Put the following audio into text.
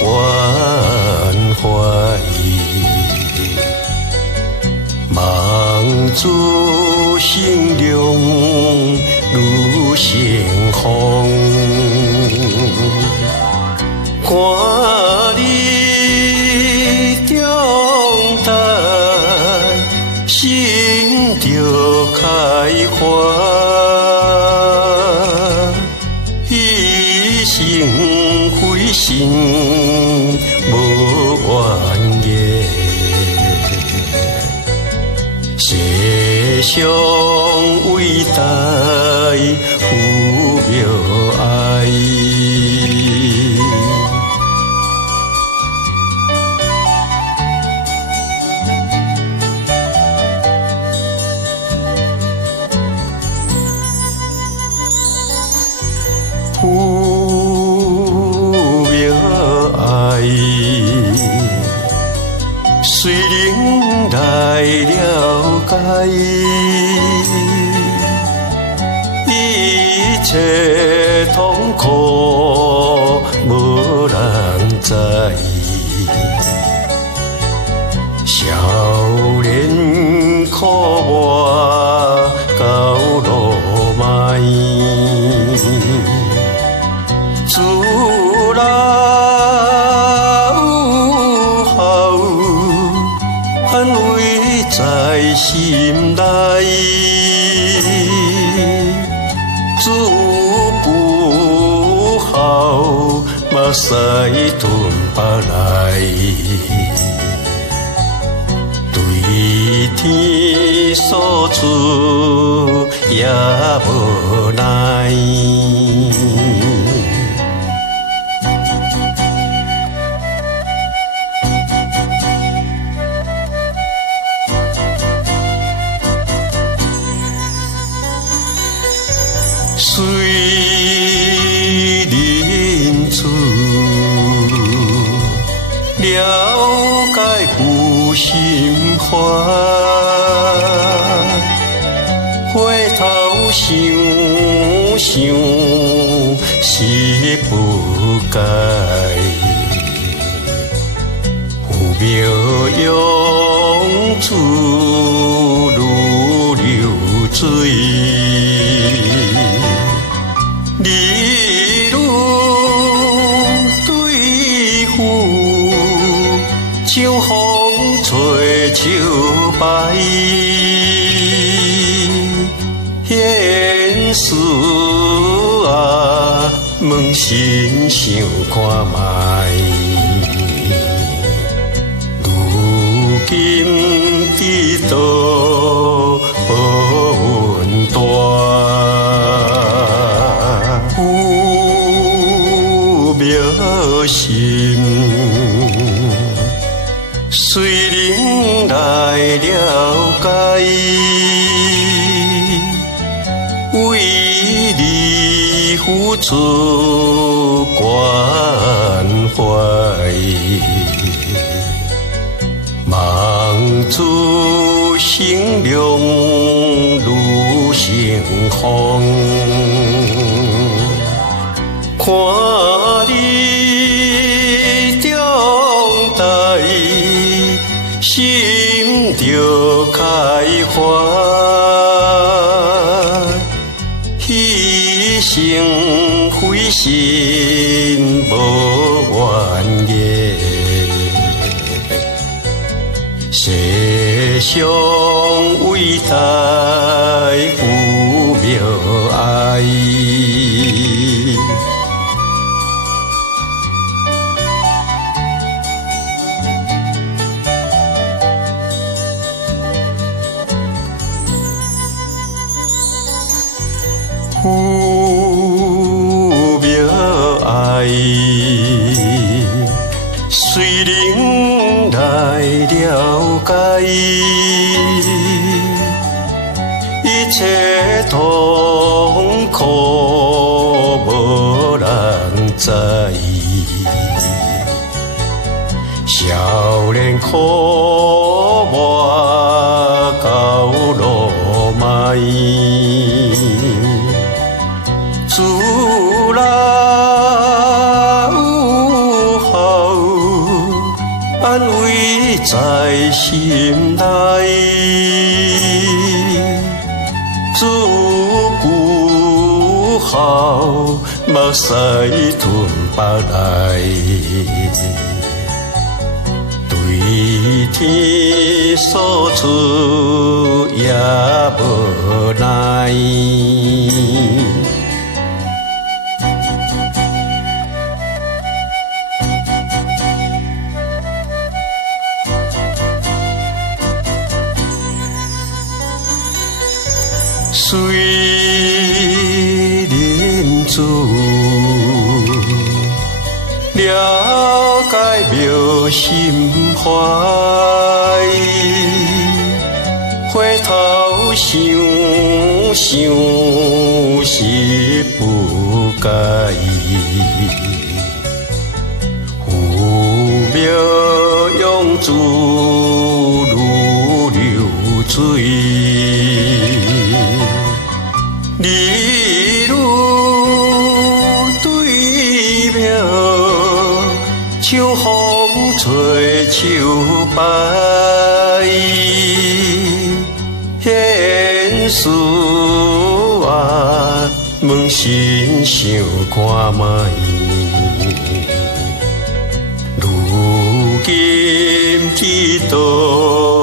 关怀，望子成龙如成风，看你长大，心就开花。非心无怨言，世上伟大有妙爱。谁能来了解？一切痛苦无人知。少年苦磨到落麦，自老安慰在心内，自不好目屎吞巴来，对天所处也无奈。水林处，了解有心花。回头想想，是不该。有妙用处，如流水。你如对付，像风吹树白，现实啊，扪心想看卖，如今伫倒无稳大。妙心，谁能来了解？为你付出关怀，望子成龙如成风。看你长大，心就开花，牺牲费心无怨言，世上伟大有妙爱。有妙爱，谁能来了解？一切痛苦无人知，少年苦磨到落麦。自老安慰在心内，自古好目屎吞腹来，对天诉出也无奈。虽人子了解妙心怀，回头想想是不该，有妙用自如流水。离路对妙，秋风吹秋白，现世啊，扪心想看卖，如今几多？